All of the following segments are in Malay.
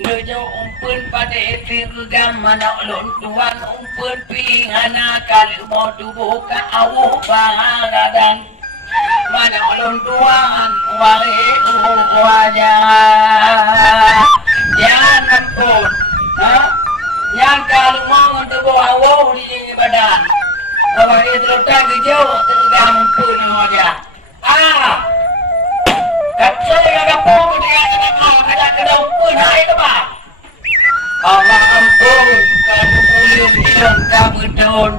Ngejo umpun pada tirgam mana ulun tuan umpun pingana kali mau buka awu pangadan mana ulun tuan wale wajah jangan ampun yang kalau mau untuk awu di badan apa itu tak hijau tirgam pun wajah kacau yang pun dia ada kedau pun hai tu pak. Allah ampun kamu ulun hidup kamu don.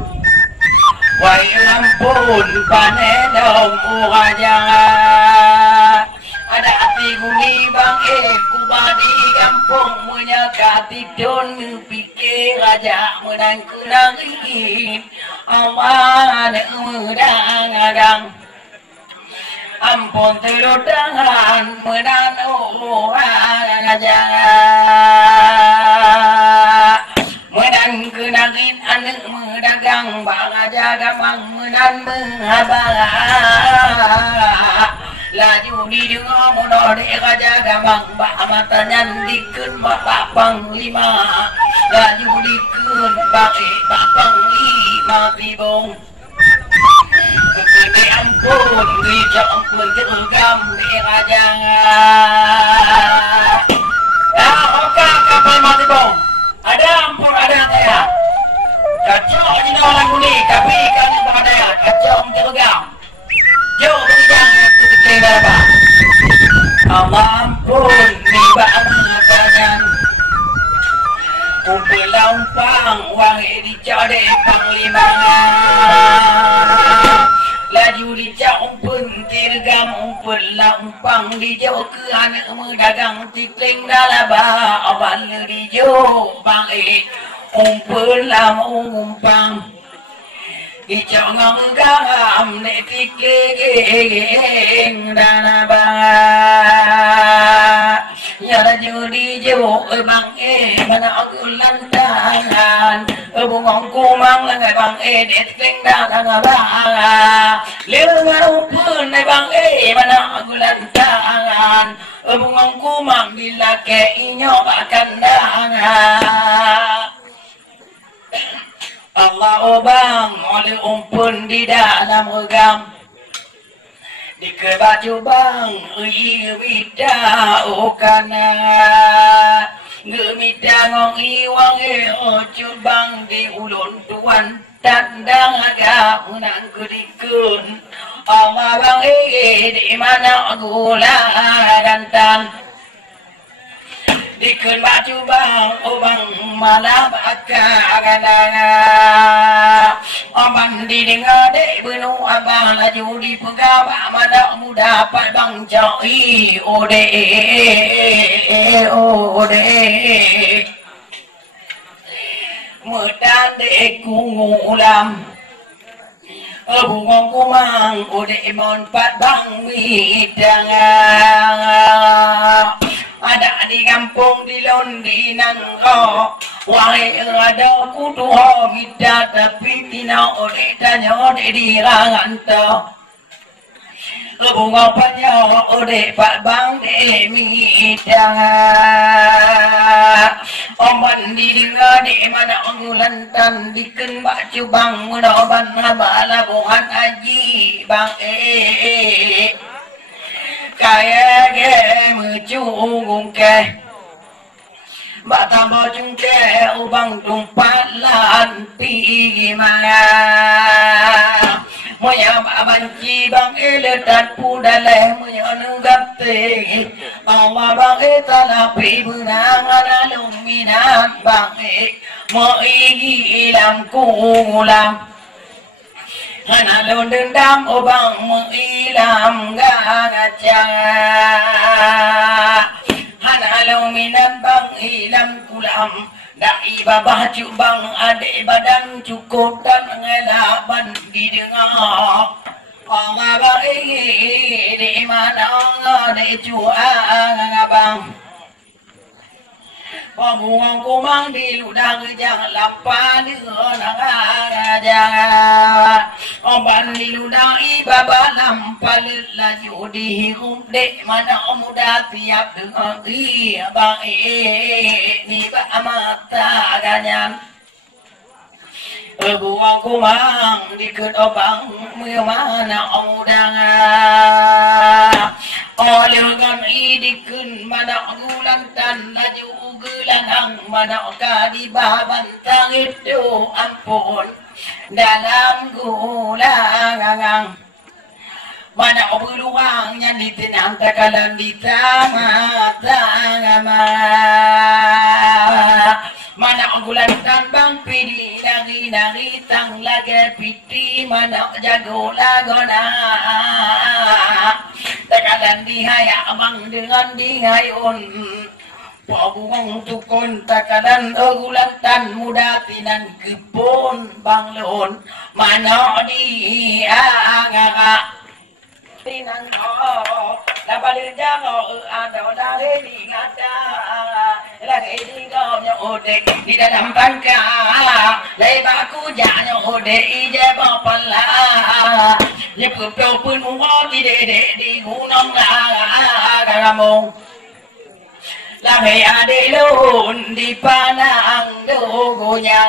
Wai ampun panedong wajah. Ada hati guni bang kubadi kampung menyakati don pikir aja menang kunangin. Allah mudang-adang. Ampun terudangan menanu aja menang kenangin anak medagang bang aja gamang menan mengabah laju di dengar monode aja gamang bak matanya dikun bapak panglima laju dikun bapak panglima tibong Kekini ampun, gereja ampun tergam di raja. Oke, kapal mati bom. Ada ampun, ada saya. Kacau di orang guni, tapi kami berada. Kacau tergam. Jauh berjang itu dikira berapa? Allah ampun, tiba anak Umpang wang dicade panglima laju dicak pun tirgam umpul umpang dijauh ke anak medagang tikling dalaba abal dijauh bang umpul umpang dijauh ngam ne tikling dalaba ya laju dijauh bang mana aku lantangan bungong kumang langai bang tikling dalaba Lewat upun bang mana aku lantangan bungong kumang bila keinyo bakandangan Allah obang oleh umpun di dalam regam di kebaju bang wida okana gemita ngong iwang ojubang di ulun tuan tandang agak menang kudikun Allah bang di mana gula dan tan dikun baju bang obang malah bakagana obang didengar dek benu abang laju di pegawai mana muda dapat bang jai ode mudan dek kungulam Bungong kumang ode mon pat bang midang ada di kampung di londi nangko wahai ada kudu mida tapi tina ode tanya ode di ranganto bunga panyo ode pak bang de midang oman di dengar di mana ongulantan diken baju bang menoban bala bukan aji bang kaya ge mecung ke batang bojung ke ubang tumpat lanti gimana moya banci bang eletan pudale moya nunggap te Allah bang etalapi benangan aluminan bang mo ilam kulam Hanalon dendam obang mengilam ganaja Hanalon minan bang ilam kulam Dai babah bang adik badan cukup dan ngelaban didengar Allah baik di mana de juang abang Pembuang kumang di ludang jangan lampa jangan oban di ludang ibaba lampa laju dihirup dek mana muda tiap dengan bang ni ba mata ganyan buang kumang dikut obang mana udang olegan idikun mana gulan tan laju gelanang mana di babantang itu ampun dalam gulangang mana obuluangnya di tenang takalan di tama mana gulan tan bang pilih nari tang lagi piti mana jago lagona takalan dihaya abang dengan dihayun pabung tukun takalan gulan tan muda tinan kebun banglon mana diangga tinan labalin jango ada dari di ngada lagi di gomnya ode di dalam bangka lebaku janyo ode ije bapala nyeput pun muat di dede di gunung kamu Lame ade lon di panang dogonya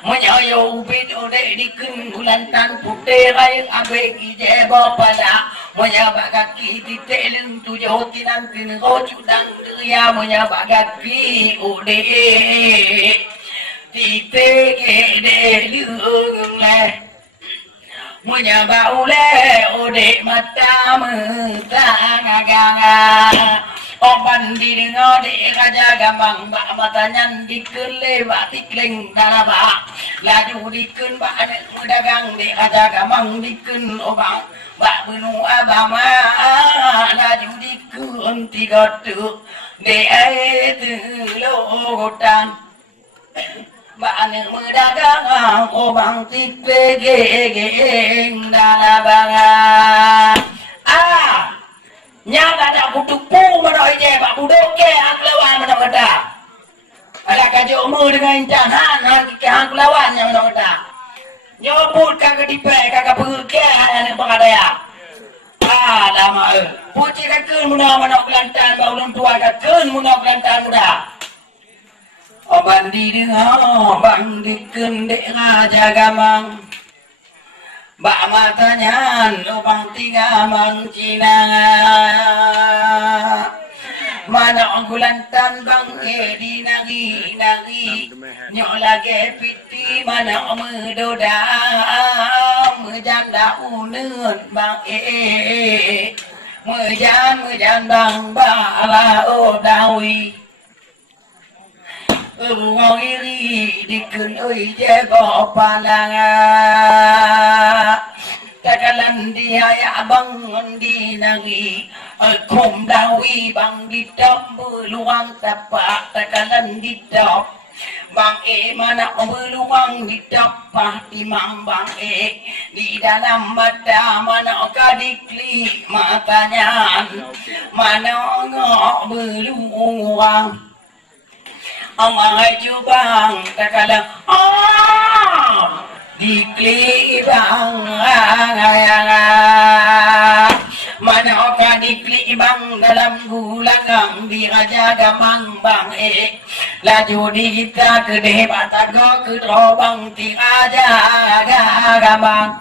menyoyo bit ode di bulan tan putih yang abe ije bapala menyabak kaki di teleng tujuh tinan tin kocudang dia menyabak kaki ode di tege lung menyabak ule ode mata mentang oban diri ngode raja gamang bak matanyan dikele bak tikleng daraba laju dikun bak mudagang di raja gamang dikun obang bak benu abama laju dikun tiga tu de logotan bak ane mudagang obang tikleng daraba nyata ada butuh mana ije pak budok ke aku lawan mana kata ada kajo umur dengan jangan aku lawan yang mana kata nyobut kagak dipe kagak pergi ane pengadaya lama puci kakun muna mana kelantan bau tua kakun muna kelantan muda bandi dengan bandi kendek raja gamang bak matanya lubang tiga mangcina mana onggulan tanbang di nagi nyok lagi piti mana medoda mejanda unun bang mejan bang bala odawi ngau iri dikun oi je go palanga takalan dia ya bang di nagi kum dawi bang di top beluang tapak takalan di top bang mana beluang di top timang bang di dalam mata mana kadikli matanya mana ngok beluang Amai jubang takalang dikli bang mana oka dikli bang dalam gulangang di raja gamang bang laju di kita kedeh batago kedrobang ti raja gamang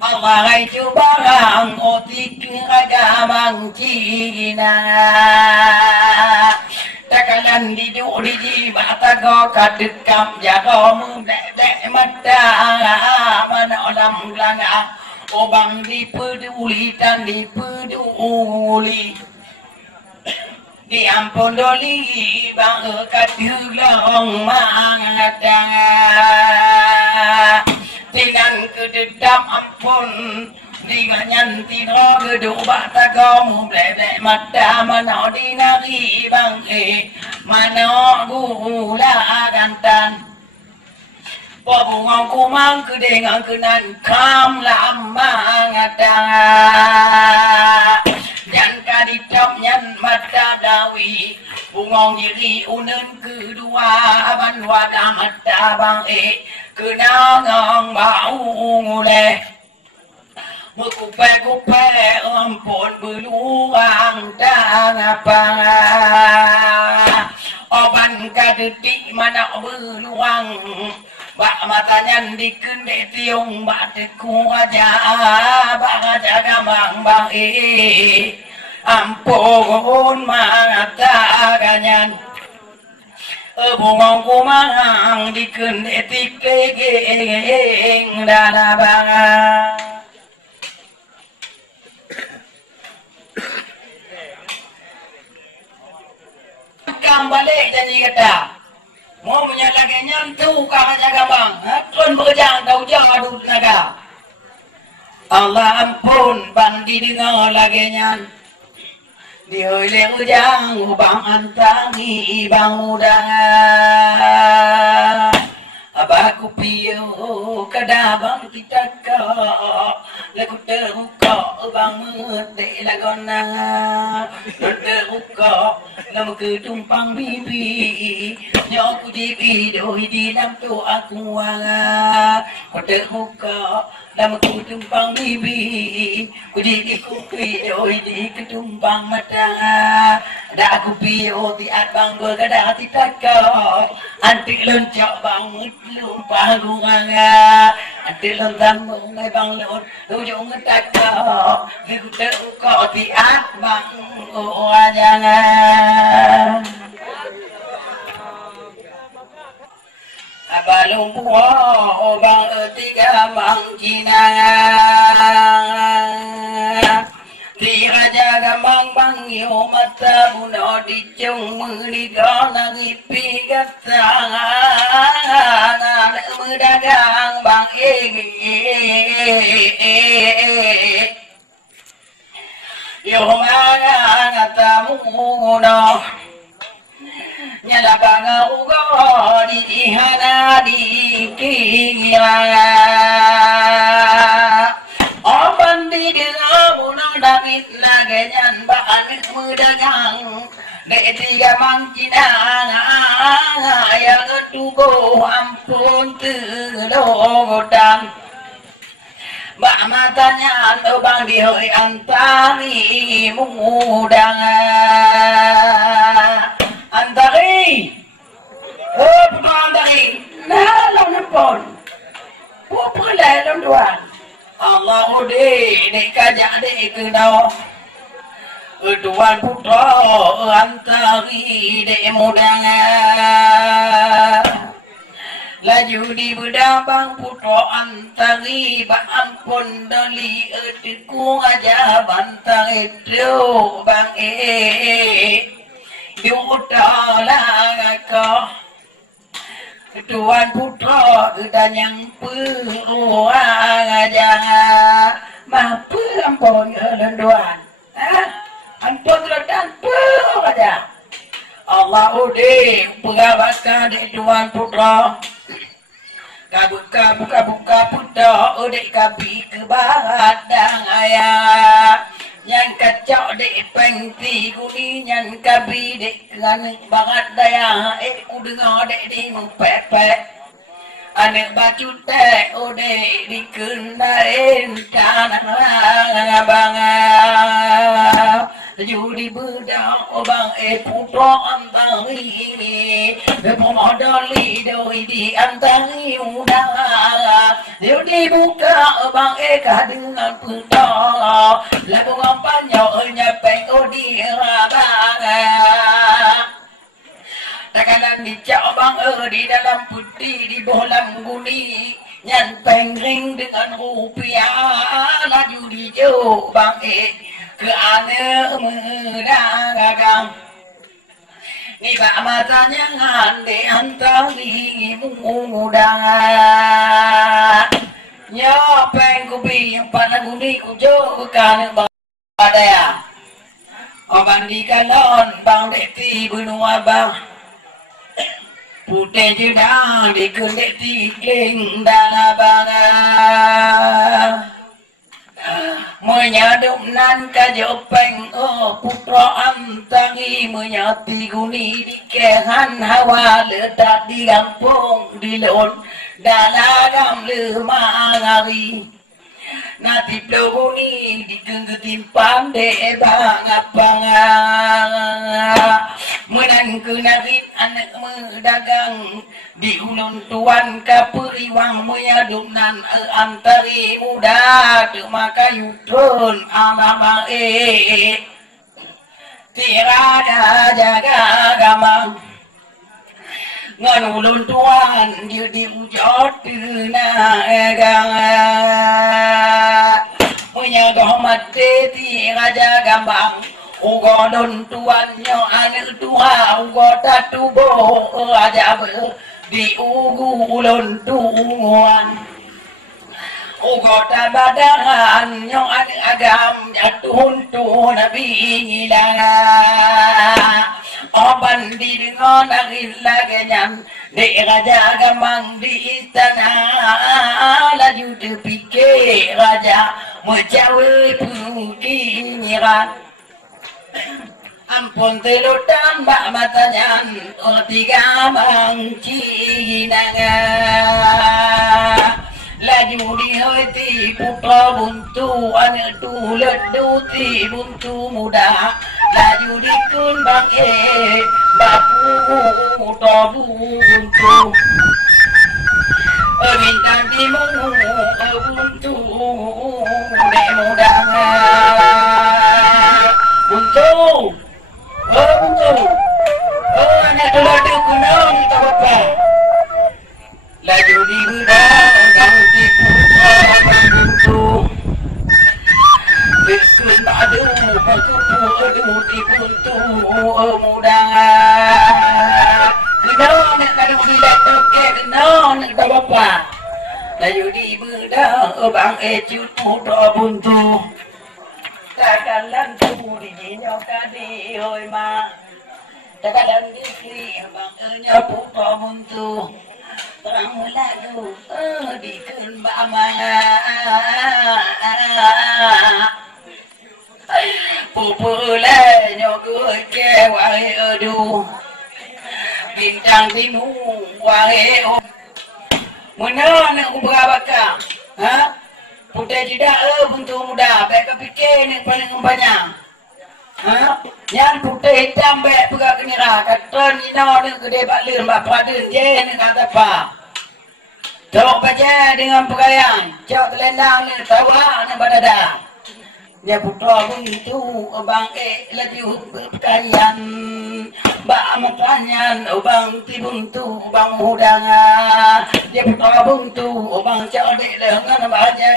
amai jubang otik raja gamang cina takalan di di batago kadekam jago mudek mata mana olam langa obang dipeduli dan dipeduli diampun doli bang kadulong mangadang tinan kededam ampun diganyan tino gedung batago mudek mata mana dinari bang mana gula gantan pabungang kumang kedengang kenan kam lama ngadang yan kaditop yan mata dawi Bungong diri unen kedua ban wadah mata bang kenangan bau nguleh Kupai-kupai ampun beluang dan apa Oban kadetik mana beluang Bak matanya dikendek tiung bak teku aja Bak aja gamang bang Ampun mata kanyan Bungong kumang dikendek tiklegeng dan abang balik janji kata mau menyalahkan nyantu kah jaga bang tuan berjang tau jauh naga Allah ampun bang didengar lagi nyan dihuleng ujang bang antangi bang udang Abaku piyo kadabang kitaka lagu terbuka bang mete lagona terbuka nama ketumpang bibi nyoku jibi doi di dalam tu aku wanga terbuka nama ketumpang bibi kuji kupi doi di ketumpang mata ada aku piyo tiat bang bergada titaka antik loncok bang lupa gunganga antik lontang bungai bang lon ujung ngetaka liku terbuka tiat bang jangan abalung buah bang tiga bang cinangan Tira jaga mang bang yo mata buno di chung muni dona ngipi gatang ada medagang bang yo mana ngatamu no nyala bang ugo di hana di kira Oban di dengar bunuh damit lagenyan baan mudagang Dek tiga mangkinang yang tubuh ampun terdogodang Bak matanya bang dihoi antari mudang Antari Oh putra antari Nah lawan Pupulai lawan tuan Allah udah dikajak dek kenal Tuan putra antari dek mudang Laju di bedabang putra antari Bak ampun dali etiku aja bantang itu bang Yudalah kau Tuan putra dan yang peruang aja mampu ampun lenduan ampun dan peruang aja Allah udah pengabaskan di Tuan putra buka putra udah kapi ke badang ayah yang kacau dek pengti kuni yang kabi dek kan banget daya ku dengar dek di mupepet anek baju teh ode dikendain tanah bangga judi bedak obang putra antari ini pemodali doi di antari udara judi buka obang dengan putra lagu ngampanya nyepeng odi rabanga Takanan dicak bang di dalam putih di bolam guni Nyan pengring dengan rupiah laju di jauh bang ke ane medagang Ni bak matanya ngande antari mudang Nyopeng kupi yang pada guni kujo kan badaya Obang di kanon bang dekti benua bang Putih juga dikendek tikling dan abang menyadumnan kajopeng putra antangi menyati guni di kehan hawa letak di kampung di lon dalagam lemangari natip doguni di genggetimpang de bangapanga menang kenarit anak medagang di ulun tuan kaperiwang menyadumnan antari muda maka yutron alama tirada jaga agama ngan ulun tuan dia diujot na menyaga mati tiraja gambang ugo don tuannya anak tua ugo tatubo aja di ugu ulun tuan ugo tabadahan yang anak agam jatuh tu nabi hilang oban di dengan akhir lagenyan di raja gamang di istana laju dipikir raja menjauh pergi nyirat ampun telutan mbak matanya tiga mangcinanga laju dihati putra buntu anak tulet duti buntu muda laju dikun bang bapu putra buntu bintang timu buntu dek muda buntu buntu anak tulet dukunong apa laju dibudang ganti putra buntu Bikun adu pakupu di buntu muda kenal nak kadu bidak toke kenal nak tak apa laju dibudang bang ecut putra buntu kadalan tu di nyokadi oi ma kadalan di bang enya putra buntu terang lagu dikun bama pupule nyokoi ke wae aduh bintang timu wae mana nak berabaka ha putih tidak buntu muda baik kepikir ni paling banyak ha yang putih hitam baik pegang kenira kata nino ni gede baklir mbak pradun je ni kata apa tok baca dengan pegayang cok telendang ni tawa ni badada dia putra buntu bang laju berkalian mbak makanyan bang tibuntu bang mudanga dia putra buntu bang codek dengan baca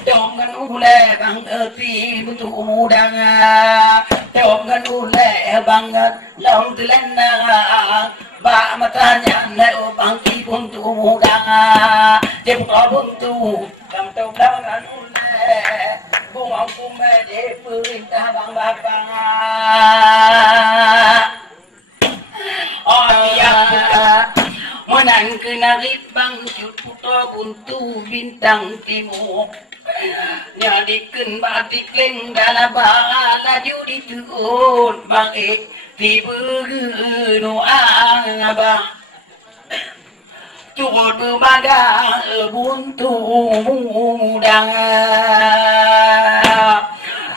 dengan ule bang tibuntu mudanga dengan ule bang long telendang mbak makanyan bang tibuntu mudanga dia putra buntu bang dengan ule bunga kumbe di perintah bang bapang oh iya menang kenarit bang cut putra buntu bintang timur nyadikan batik leng dalam laju dituun bang tiba genu abang turut berbaga buntu mudang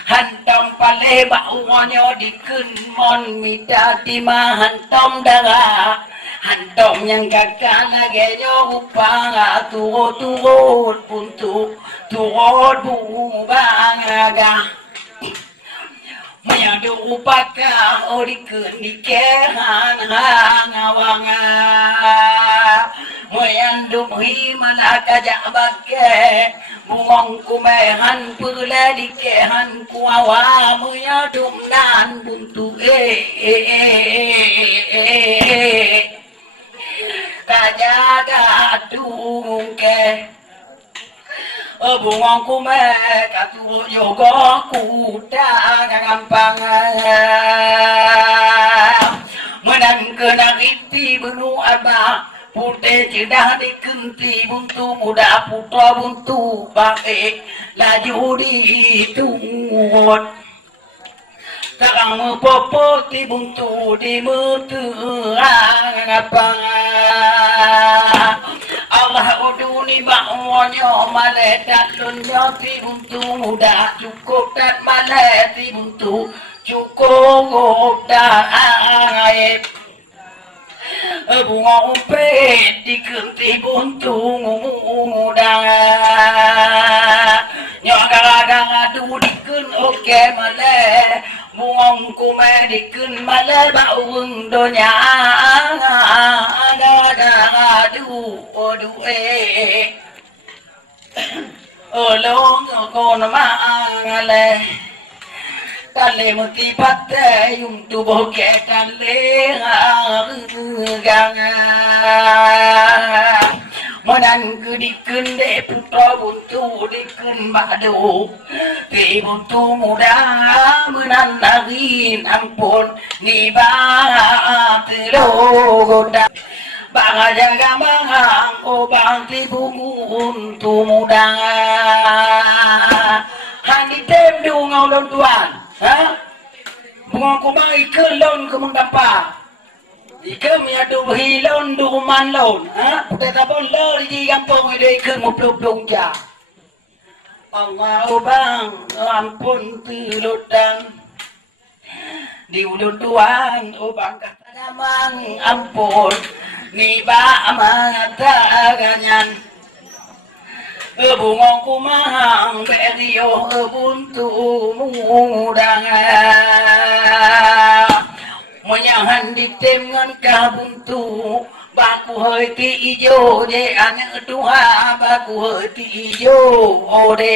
hantam pale baunya dikun mon mida tima hantam darah hantam yang kakak lagi upang turut buntu turut bubangaga menyadu upaka orikun dikehan hangawanga meyandu himana kajak bake bungong kumehan pula dikehan kuawa menyadum nan buntu kajak adungke bungong kume katu yoga kuda gampang menang kena riti benu abah Putih cedah dikenti buntu muda putra buntu baik laju ditunggut terang mepopoti buntu di meterang apa Allah uduni ba'wanya maledat lunya ti buntu muda cukup dan maleti buntu cukup dan aib bunga umpet dikenti buntung mudang nyagaradang adu dikun oke male bungong kume dikun male baung donya ada adu odu olong kon mangale kale muti patte yung tubo ke kale gang manan kudikun de putra buntu dikun madu ti buntu muda manan nagin ampun ni ba telo goda bang jaga mangang obang ti buntu muda hani tem dungau lon tuan ha bunga ko mang ikelon ko mengdapa ikem ya du hilon du man lon ha putai tabon lo di kampung ide ikem muplung ja Allah bang ampun tiludang di ulun tuan obang kata namang ampun ni ba mata ganyan bungong kumahang berio buntu mudang menyahan ditemngan kabuntu baku hơi ti ijo de anak tuha baku hơi ti ijo ode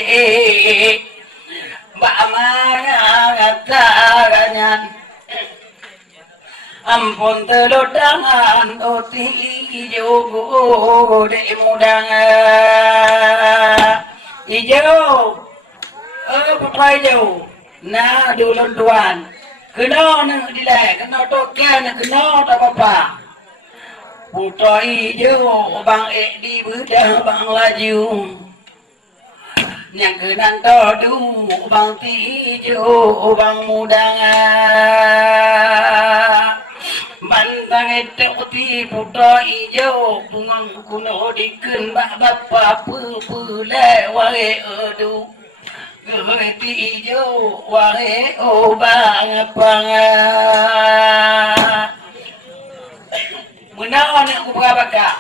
ba mana ganyan ampun telodangan oti ijo de mudang ijo putra ijo na dulun tuan kena nang dilai kena token kena tak apa putra ijo bang di budak bang laju yang kena todu bang tijo bang mudang bantang itu ti putra ijo bungang kuno dikun bapa pule wae edu ti ijo wae obang pang menawa nak ku berapa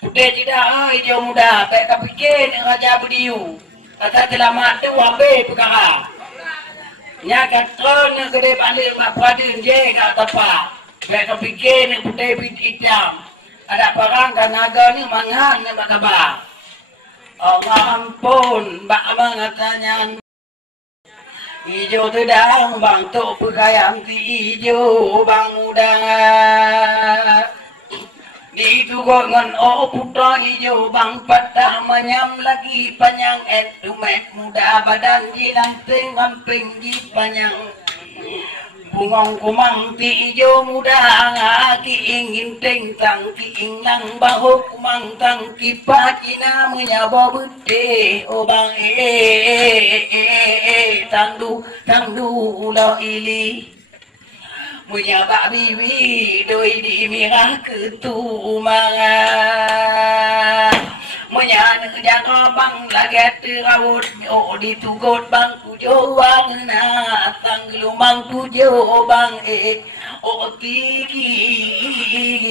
putih tidak ijo muda tak kepikir raja beliau kata selamat tu ambe perkara nya katron gede balik mak padin je kat tapa mek kepikir ni putih hitam ada perang kan naga ni mangan ni mak kabar Allah ampun bak mengatanya ijo tedang bang tu pegayang ti ijo bang mudang di tugot ngan o putra ijo bang patah menyam lagi panjang etumet muda badan jilang dengan pinggi panjang bungong kumang ti ijo muda ngaki ingin tengtang ti inang bahu kumang tang kipat ina menyabo bute o bang tangdu lo ili menyabak bibi doi di mirah ketumanga menyana jangan bang laget rawut nyo di tugot bang pujo bang na tanggelumang pujo bang o tigi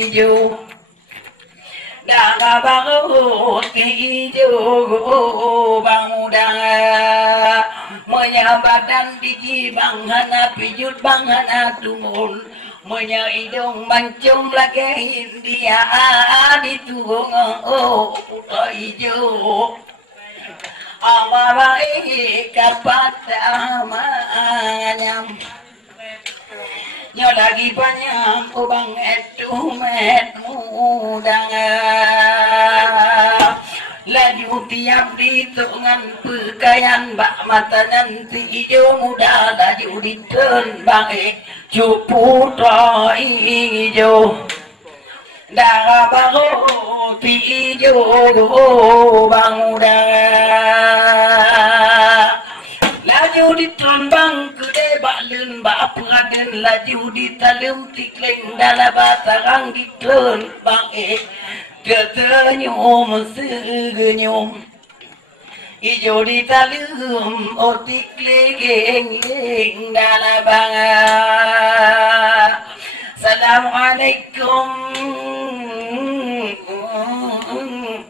jo daga bang o tigi jo bang udang menyabadan digi bang hana pijut bang hana tumun menya idong mancung lagi India di tugung oh putra ijo amarai kapat amanyam nyo lagi banyak ubang etumet mudang laju tiap di tungan pekayan bak mata nanti ijo muda laju di ten bang cuputra ijo dah baru tijo bang dah laju diterbang ke balun bapaden laju ditalem tikling dalam basarang diklen bang ketenyum segenyum ijo ditalem otik legeng dalam bang Assalamualaikum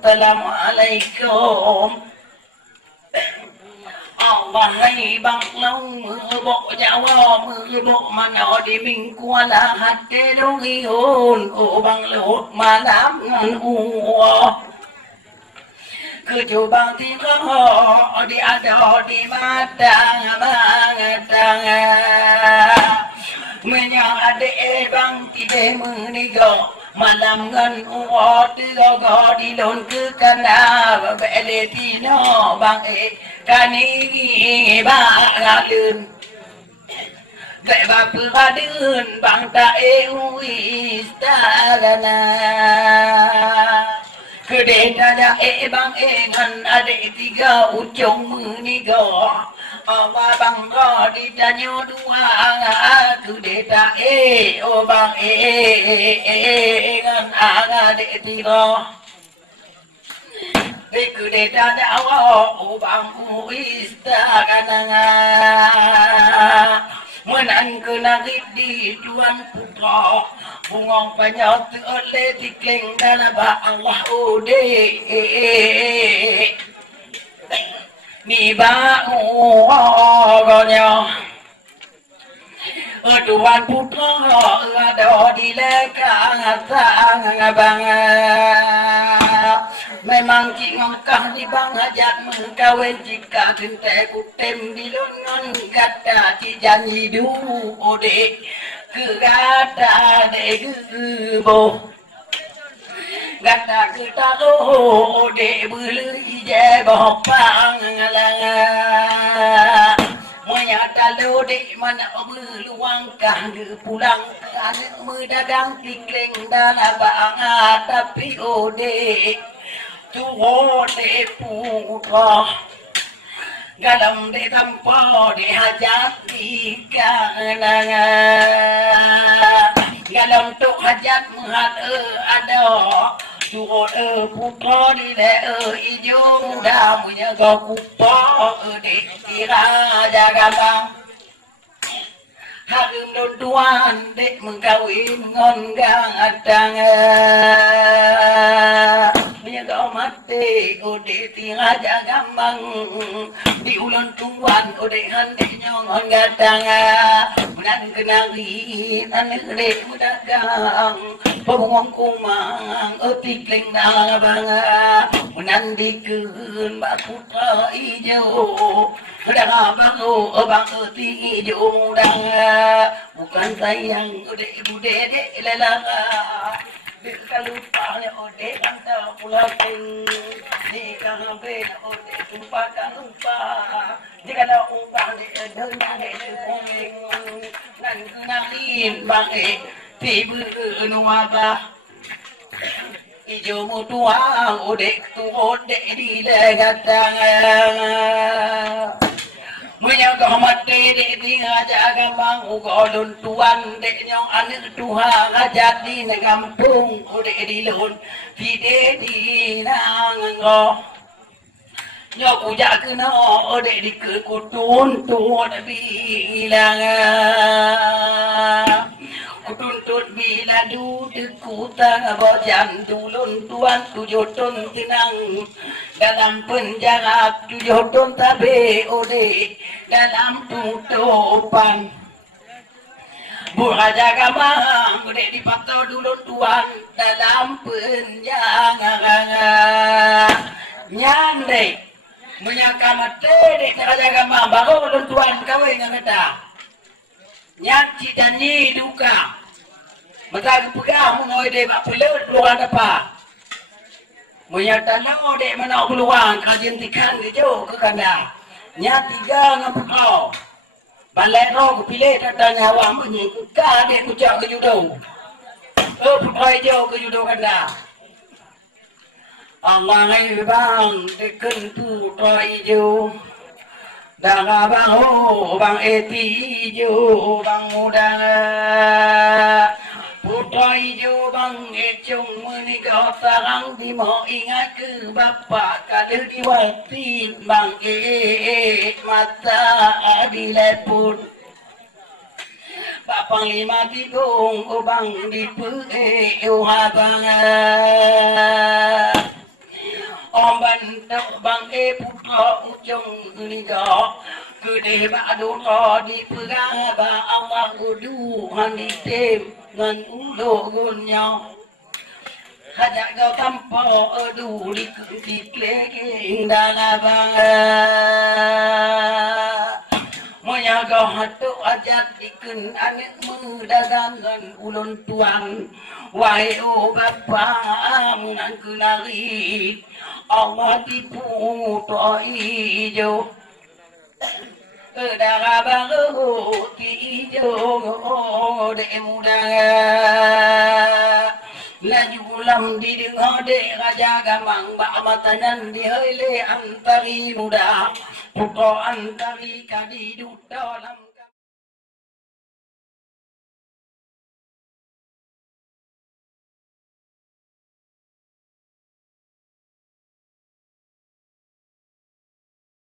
Assalamualaikum Allah hai bang long mưa bộ Jawa mưa bộ mà nó đi mình qua là hạt tê đâu ghi hồn ô bằng lột mà làm ngăn ua cứ chú bằng thì có họ đi ăn đó đi mà đang mình yang ada bang tidak meninggal malam ngan uat tiga di lon ke kana bele tino bang kani bangalun beba padun bang ta istagana kede dada bang ngan ada tiga ujung meninggal Awa bang go di danyo dua kudeta o bang ngan aga de tiro kudeta dawa o bang istagana menan kena di tuan putra bungong panyot oleh tikling dalam Allah ude ni ba gonya tuan putra ada di lekang bang memang ngangkah di bang hajat mengkawin jika gente kutem di longan gata ci janji du ode ke gata de bo gata kita ode bulu ije bopang ngalanga menyata lode mana beluang kah pulang anak medagang tikling dalam bang tapi ode tu ode putra galam de tampo de hajat di kananga galam tu hajat muhat ada tu putra di le ijo muda punya go kupo de tira jaga bang harum don tuan dek mengkawin ngon gang adang menjaga mati ode tira jaga bang di ulan tuan ode hande nyon gadang menan kenari anak dek mudagang pabungong kumang tikling dalang bang menan dikeun bak putra ijo dah baru bang ijo mudang bukan sayang udah ibu dedek lelaka bila lupa ya udah kanta pulang di kalau beda udah lupa kan lupa jika ada ubah di dunia di komeng dan kenalin bang tiba nuaba ijo mutuang udah tuh di legatang menjaga mati dek tinggal jaga bang ukolun tuan dek nyong anak tuhan ajat di kampung udah di lon tidak di nango nyok ujak kena udah di kekutun tuan bilang kutuntut bila duduk kutang bojan dulun tuan 7 ton tenang dalam penjara 7 ton tabe ode dalam tutupan buraja gamang ode dipantau dulun tuan dalam penjara nyande menyaka mate dek raja gamang baru dulun tuan kawin ngata nyati dan ni duka matag pegang mengoy de bak pelut luar apa menyata nang de mana peluang kajin tikan ke jo ke kandang nyati ga ngapau balai ro ke pilih tata nyawa menyi ka de ucap ke judo putra hijau ke judo kanda. Allah ngai bang deken putra hijau. Danga bang bang eti hijau bang muda. Putra hijau bang ecung menikah sarang di mau ingat ke bapak kada diwati bang mata dilepun. Pak Panglima Tigong ubang dipe habang Om bantu bang putra ujung liga gede badu ro dipegang ba Allah uduhan ditem ngan ulo gunya hajak kau tampo adu dikleng dalabang moya kau hatu ajak dikun anak muda dengan ulun tuang wahai o bapa munan kunari Allah diputo hijau darah baru hijau de muda laju lam di dengar de raja gamang bak matanan di hele antari muda puto antari kadi dalam